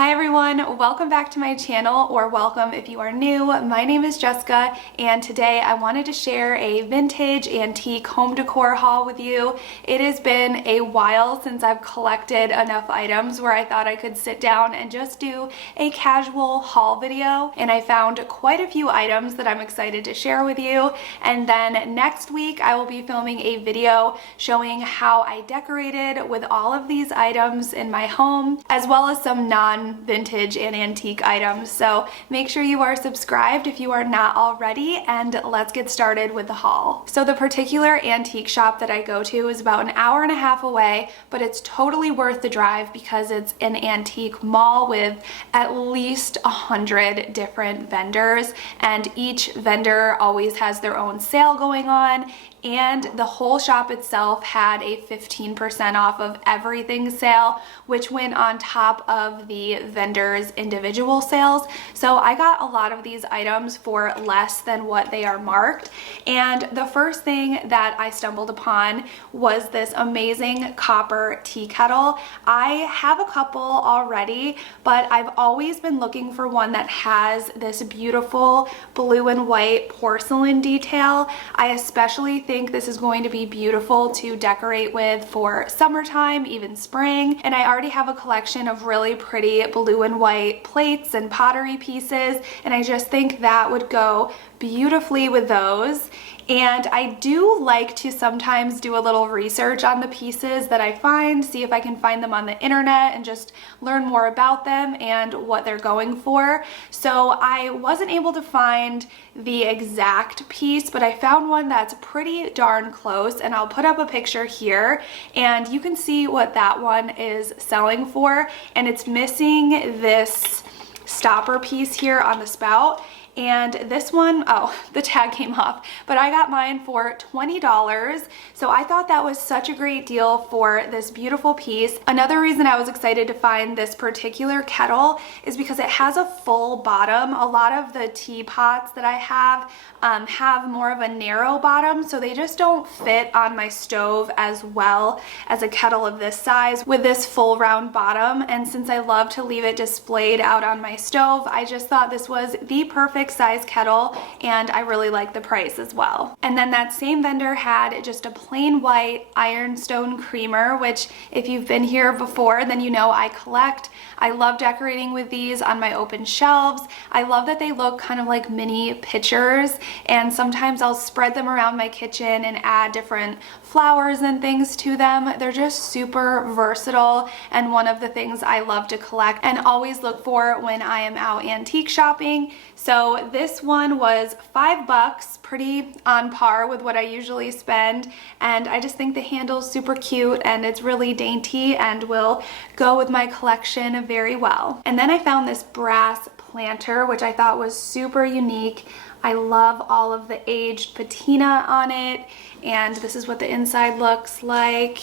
Hi everyone, welcome back to my channel, or welcome if you are new. My name is Jessica and today I wanted to share a vintage antique home decor haul with you. It has been a while since I've collected enough items where I thought I could sit down and just do a casual haul video, and I found quite a few items that I'm excited to share with you. And then next week I will be filming a video showing how I decorated with all of these items in my home, as well as some non-vintage and antique items. So make sure you are subscribed if you are not already, and let's get started with the haul. So the particular antique shop that I go to is about an hour and a half away, but it's totally worth the drive because it's an antique mall with at least 100 different vendors, and each vendor always has their own sale going on. And the whole shop itself had a 15% off of everything sale, which went on top of the vendors' individual sales. So I got a lot of these items for less than what they are marked. And the first thing that I stumbled upon was this amazing copper tea kettle. I have a couple already, but I've always been looking for one that has this beautiful blue and white porcelain detail. I especially think this is going to be beautiful to decorate with for summertime, even spring. And I already have a collection of really pretty blue and white plates and pottery pieces, and I just think that would go beautifully with those. And I do like to sometimes do a little research on the pieces that I find, see if I can find them on the internet and just learn more about them and what they're going for. So I wasn't able to find the exact piece, but I found one that's pretty darn close, and I'll put up a picture here and you can see what that one is selling for. And it's missing this stopper piece here on the spout. And this one, oh, the tag came off, but I got mine for $20. So I thought that was such a great deal for this beautiful piece. Another reason I was excited to find this particular kettle is because it has a full bottom. A lot of the teapots that I have more of a narrow bottom, so they just don't fit on my stove as well as a kettle of this size with this full round bottom. And since I love to leave it displayed out on my stove, I just thought this was the perfect size kettle, and I really like the price as well. And then that same vendor had just a plain white ironstone creamer, which if you've been here before, then you know I collect. I love decorating with these on my open shelves. I love that they look kind of like mini pitchers, and sometimes I'll spread them around my kitchen and add different flowers and things to them. They're just super versatile and one of the things I love to collect and always look for when I am out antique shopping. So this one was $5, pretty on par with what I usually spend, and I just think the handle's super cute and it's really dainty and will go with my collection very well. And then I found this brass planter, which I thought was super unique. I love all of the aged patina on it, and this is what the inside looks like.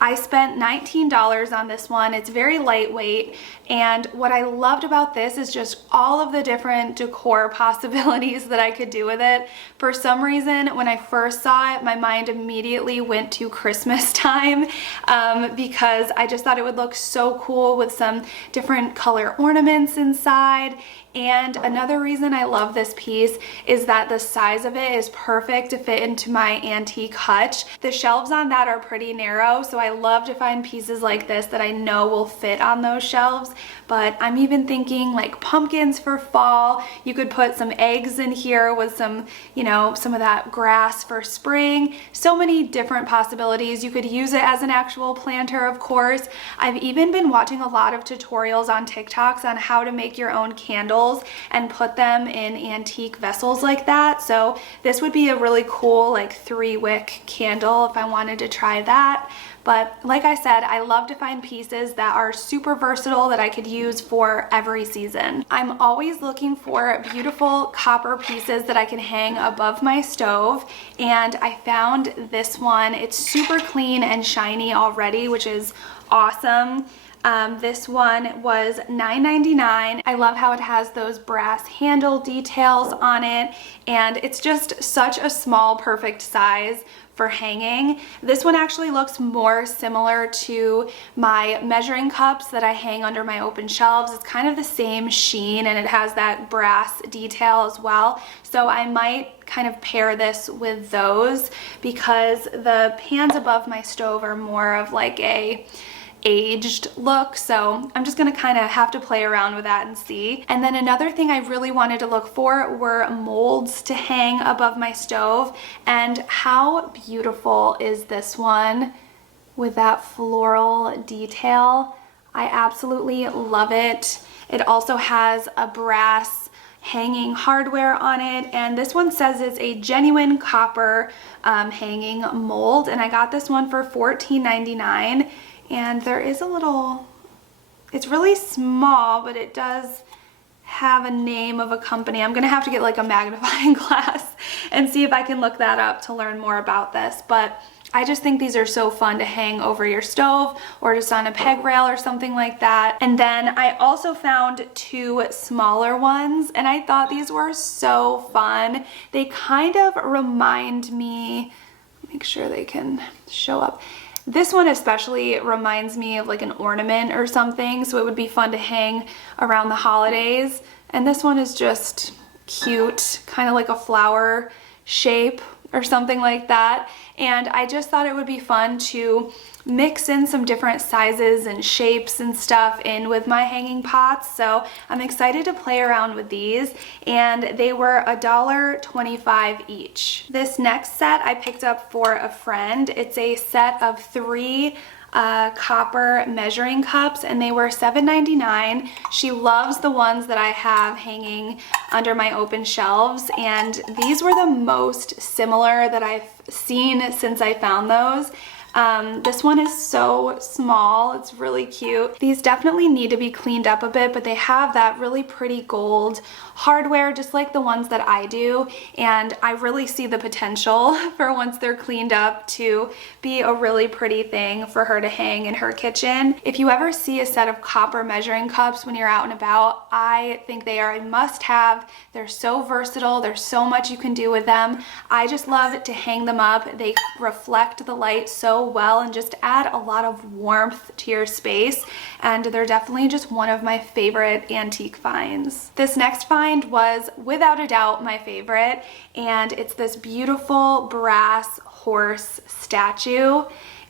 I spent $19 on this one. It's very lightweight, and what I loved about this is just all of the different decor possibilities that I could do with it. For some reason, when I first saw it, my mind immediately went to Christmas time because I just thought it would look so cool with some different color ornaments inside. And another reason I love this piece is that the size of it is perfect to fit into my antique hutch. The shelves on that are pretty narrow, so I love to find pieces like this that I know will fit on those shelves. But I'm even thinking like pumpkins for fall. You could put some eggs in here with some, you know, some of that grass for spring. So many different possibilities. You could use it as an actual planter, of course. I've even been watching a lot of tutorials on TikToks on how to make your own candles and put them in antique vessels like that. So this would be a really cool like 3-wick candle if I wanted to try that. But like I said, I love to find pieces that are super versatile that I could use for every season. I'm always looking for beautiful copper pieces that I can hang above my stove, and I found this one. It's super clean and shiny already, which is awesome. This one was $9.99. I love how it has those brass handle details on it, and it's just such a small, perfect size for hanging. This one actually looks more similar to my measuring cups that I hang under my open shelves. It's kind of the same sheen and it has that brass detail as well. So I might kind of pair this with those because the pans above my stove are more of like a aged look, so I'm just gonna kind of have to play around with that and see. And then another thing I really wanted to look for were molds to hang above my stove, and how beautiful is this one with that floral detail. I absolutely love it. It also has a brass hanging hardware on it, and this one says it's a genuine copper hanging mold, and I got this one for $14.99. And there is a little, it's really small, but it does have a name of a company. I'm gonna have to get like a magnifying glass and see if I can look that up to learn more about this. But I just think these are so fun to hang over your stove or just on a peg rail or something like that. And then I also found two smaller ones, and I thought these were so fun. They kind of remind me, make sure they can show up. This one especially reminds me of like an ornament or something, so it would be fun to hang around the holidays. And this one is just cute, kind of like a flower shape or something like that. And I just thought it would be fun to mix in some different sizes and shapes and stuff in with my hanging pots. So I'm excited to play around with these, and they were $1.25 each. This next set I picked up for a friend. It's a set of 3 copper measuring cups, and they were $7.99. She loves the ones that I have hanging under my open shelves, and these were the most similar that I've seen since I found those. This one is so small, it's really cute. These definitely need to be cleaned up a bit, but they have that really pretty gold hardware just like the ones that I do, and I really see the potential for once they're cleaned up to be a really pretty thing for her to hang in her kitchen. If you ever see a set of copper measuring cups when you're out and about, I think they are a must-have. They're so versatile, there's so much you can do with them. I just love to hang them up. They reflect the light so well and just add a lot of warmth to your space, and they're definitely just one of my favorite antique finds. This next find was without a doubt my favorite, and it's this beautiful brass horse statue.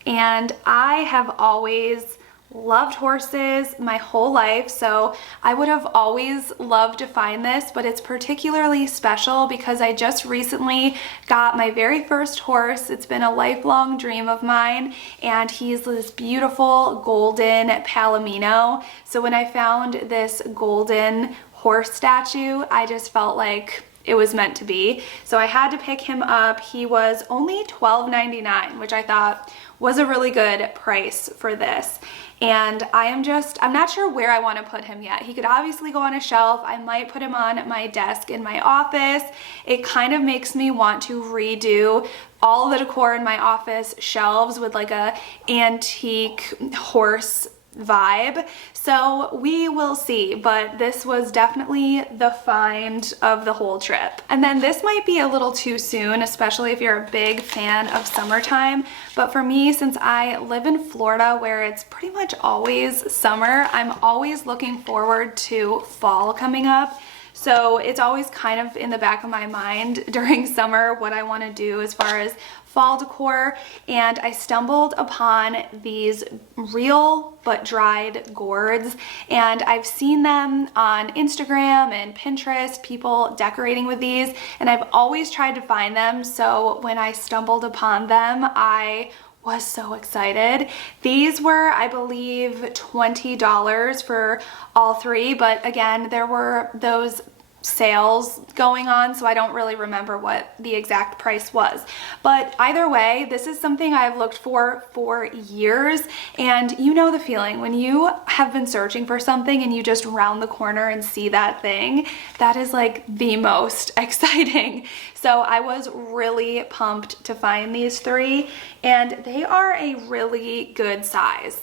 And I have always loved horses my whole life, so I would have always loved to find this, but it's particularly special because I just recently got my very first horse. It's been a lifelong dream of mine, and he's this beautiful golden palomino. So when I found this golden horse statue, I just felt like it was meant to be. So I had to pick him up. He was only $12.99, which I thought was a really good price for this. And I'm not sure where I want to put him yet. He could obviously go on a shelf. I might put him on my desk in my office. It kind of makes me want to redo all the decor in my office shelves with like a antique horse vibe. So we will see, but this was definitely the find of the whole trip. And then this might be a little too soon, especially if you're a big fan of summertime, but for me, since I live in Florida where it's pretty much always summer, I'm always looking forward to fall coming up. So it's always kind of in the back of my mind during summer what I want to do as far as fall decor, and I stumbled upon these real but dried gourds, and I've seen them on Instagram and Pinterest, people decorating with these, and I've always tried to find them. So when I stumbled upon them, I was so excited. These were, I believe, $20 for all 3, but again, there were those sales going on, so I don't really remember what the exact price was. But either way, this is something I've looked for years, and you know the feeling when you have been searching for something and you just round the corner and see that thing. That is like the most exciting. So I was really pumped to find these 3, and they are a really good size.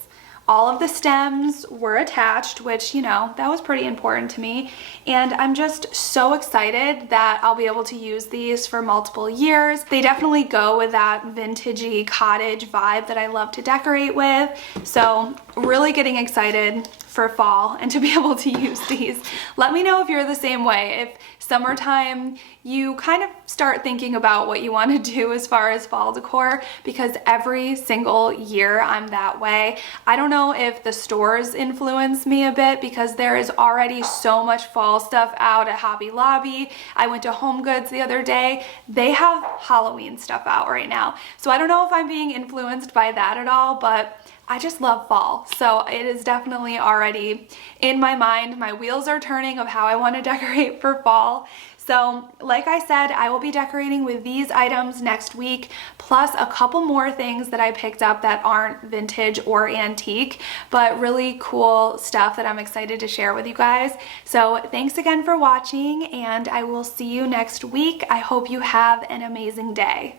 all of the stems were attached, which, you know, that was pretty important to me. And I'm just so excited that I'll be able to use these for multiple years. They definitely go with that vintagey cottage vibe that I love to decorate with. So really getting excited for fall and to be able to use these. Let me know if you're the same way. If summertime, you kind of start thinking about what you want to do as far as fall decor, because every single year I'm that way. I don't know if the stores influence me a bit, because there is already so much fall stuff out at Hobby Lobby. I went to Home Goods the other day. They have Halloween stuff out right now. So I don't know if I'm being influenced by that at all, but I just love fall. So it is definitely already in my mind. My wheels are turning of how I want to decorate for fall. So like I said, I will be decorating with these items next week, plus a couple more things that I picked up that aren't vintage or antique, but really cool stuff that I'm excited to share with you guys. So thanks again for watching, and I will see you next week. I hope you have an amazing day.